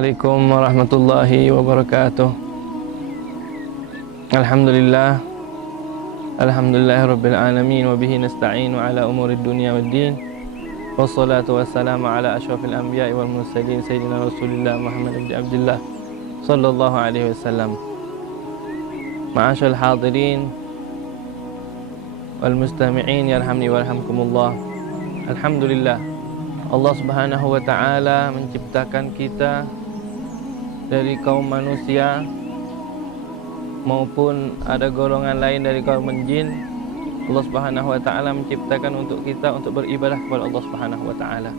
Assalamualaikum warahmatullahi wabarakatuh. Alhamdulillah Rabbil alamin. Wabihi nasta'inu ala umuri dunya wad din. Wassalatu wassalamu ala ashrafil anbiya'i wal mursalin Sayyidina Rasulillah Muhammad ibn Abdullah sallallahu alaihi wasallam. Ma'asyal hadirin wal mustami'in yarhamni warhamkumullah. Alhamdulillah, Allah subhanahu wa ta'ala menciptakan kita dari kaum manusia maupun ada golongan lain dari kaum jin. Allah subhanahu wa ta'ala menciptakan untuk kita untuk beribadah kepada Allah subhanahu wa ta'ala,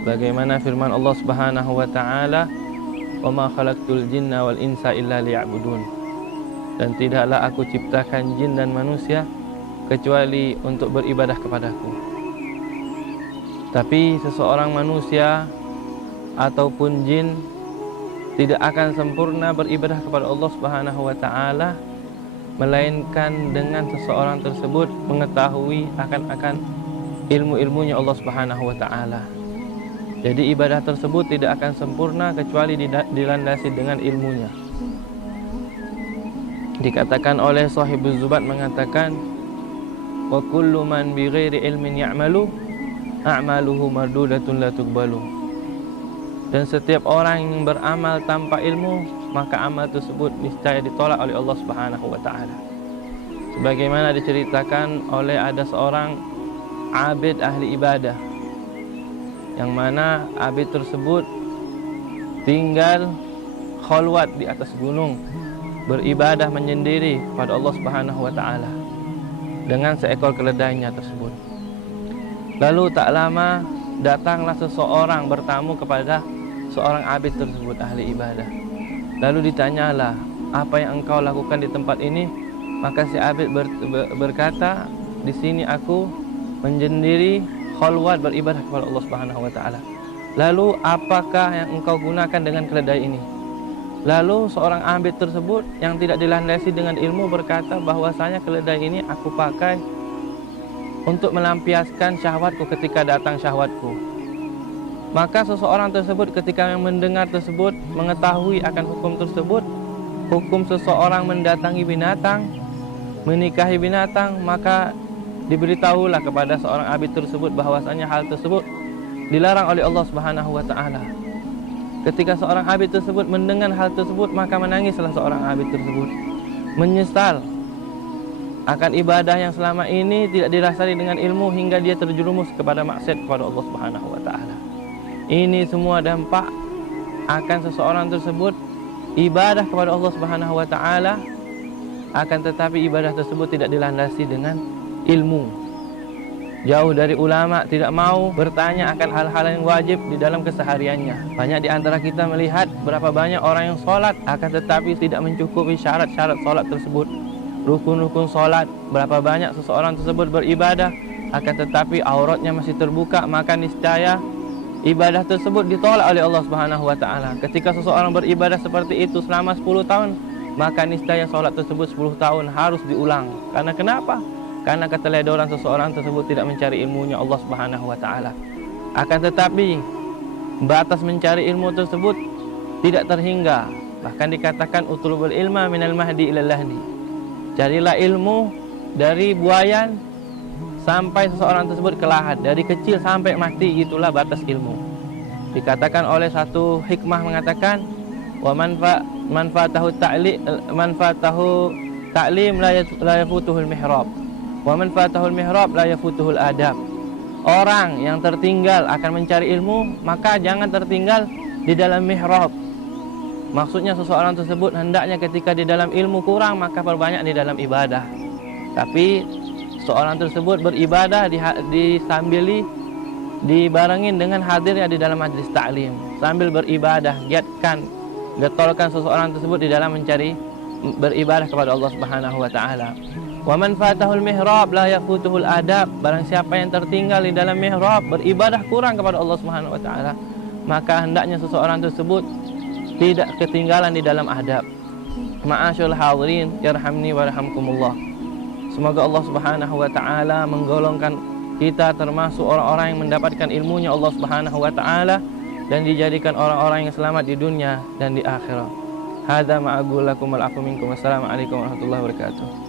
sebagaimana firman Allah subhanahu wa ta'ala, wa ma khalaqtul jinna wal insa illa liya'budun, dan tidaklah aku ciptakan jin dan manusia kecuali untuk beribadah kepadaku. Tapi seseorang manusia ataupun jin tidak akan sempurna beribadah kepada Allah subhanahu wa ta'ala, melainkan dengan seseorang tersebut mengetahui akan ilmu-ilmunya Allah subhanahu wa ta'ala. Jadi ibadah tersebut tidak akan sempurna kecuali dilandasi dengan ilmunya. Dikatakan oleh Shahibuz Zubat mengatakan, wa kullu man bi ghairi ilmin ya'malu a'maluhu mardudatun la tuqbalu. Dan setiap orang yang beramal tanpa ilmu, maka amal tersebut niscaya ditolak oleh Allah subhanahu wa ta'ala. Sebagaimana diceritakan oleh ada seorang abid ahli ibadah, yang mana abid tersebut tinggal khalwat di atas gunung, beribadah menyendiri kepada Allah subhanahu wa ta'ala dengan seekor keledainya tersebut. Lalu tak lama datanglah seseorang bertamu kepada seorang abid tersebut ahli ibadah. Lalu ditanyalah, apa yang engkau lakukan di tempat ini? Maka si abid berkata, di sini aku menyendiri khalwat beribadah kepada Allah subhanahu wa ta'ala. Lalu apakah yang engkau gunakan dengan keledai ini? Lalu seorang abid tersebut yang tidak dilandasi dengan ilmu berkata bahwasanya keledai ini aku pakai untuk melampiaskan syahwatku ketika datang syahwatku. Maka seseorang tersebut ketika mendengar tersebut, mengetahui akan hukum tersebut, hukum seseorang mendatangi binatang, menikahi binatang, maka diberitahulah kepada seorang abid tersebut bahwasanya hal tersebut dilarang oleh Allah subhanahu wa ta'ala. Ketika seorang abid tersebut mendengar hal tersebut, maka menangislah seorang abid tersebut, menyesal akan ibadah yang selama ini tidak dirasai dengan ilmu hingga dia terjerumus kepada maksiat kepada Allah subhanahu wa ta'ala. Ini semua dampak akan seseorang tersebut ibadah kepada Allah subhanahu wa ta'ala, akan tetapi ibadah tersebut tidak dilandasi dengan ilmu. Jauh dari ulama, tidak mau bertanya akan hal-hal yang wajib di dalam kesehariannya. Banyak di antara kita melihat berapa banyak orang yang sholat, akan tetapi tidak mencukupi syarat-syarat sholat tersebut. Rukun-rukun sholat, berapa banyak seseorang tersebut beribadah, akan tetapi auratnya masih terbuka, maka niscaya ibadah tersebut ditolak oleh Allah subhanahu wa ta'ala. Ketika seseorang beribadah seperti itu selama 10 tahun, maka niscaya sholat tersebut 10 tahun harus diulang. Karena kenapa? Karena keteledoran seseorang tersebut tidak mencari ilmunya Allah subhanahu wa ta'ala. Akan tetapi batas mencari ilmu tersebut tidak terhingga. Bahkan dikatakan utlubul ilma minal mahdi ilal lahdi. Carilah ilmu dari buayan sampai seseorang tersebut kelahat, dari kecil sampai mati, itulah batas ilmu. Dikatakan oleh satu hikmah mengatakan, wa manfa'atahu ta'lim la yafutuhul mihrab, wa manfa'atahul mihrab la yafutuhul adab. Orang yang tertinggal akan mencari ilmu, maka jangan tertinggal di dalam mihrab. Maksudnya seseorang tersebut hendaknya ketika di dalam ilmu kurang, maka perbanyak di dalam ibadah. Tapi seorang tersebut beribadah disambili dibarengin dengan hadirnya di dalam majlis ta'lim. Sambil beribadah, giatkan, getolkan seseorang tersebut di dalam mencari beribadah kepada Allah subhanahu wa ta'ala. Wa man fatahul mihrab la yafutuhul adab. Barang siapa yang tertinggal di dalam mihrab, beribadah kurang kepada Allah subhanahu wa ta'ala, maka hendaknya seseorang tersebut tidak ketinggalan di dalam adab. Ma'asyul hadirin yarhamni warhamkumullah. Semoga Allah subhanahu wa ta'ala menggolongkan kita termasuk orang-orang yang mendapatkan ilmunya Allah subhanahu wa ta'ala, dan dijadikan orang-orang yang selamat di dunia dan di akhirat. Hadza ma aqulu lakum wal afu minkum. Wassalamualaikum warahmatullahi wabarakatuh.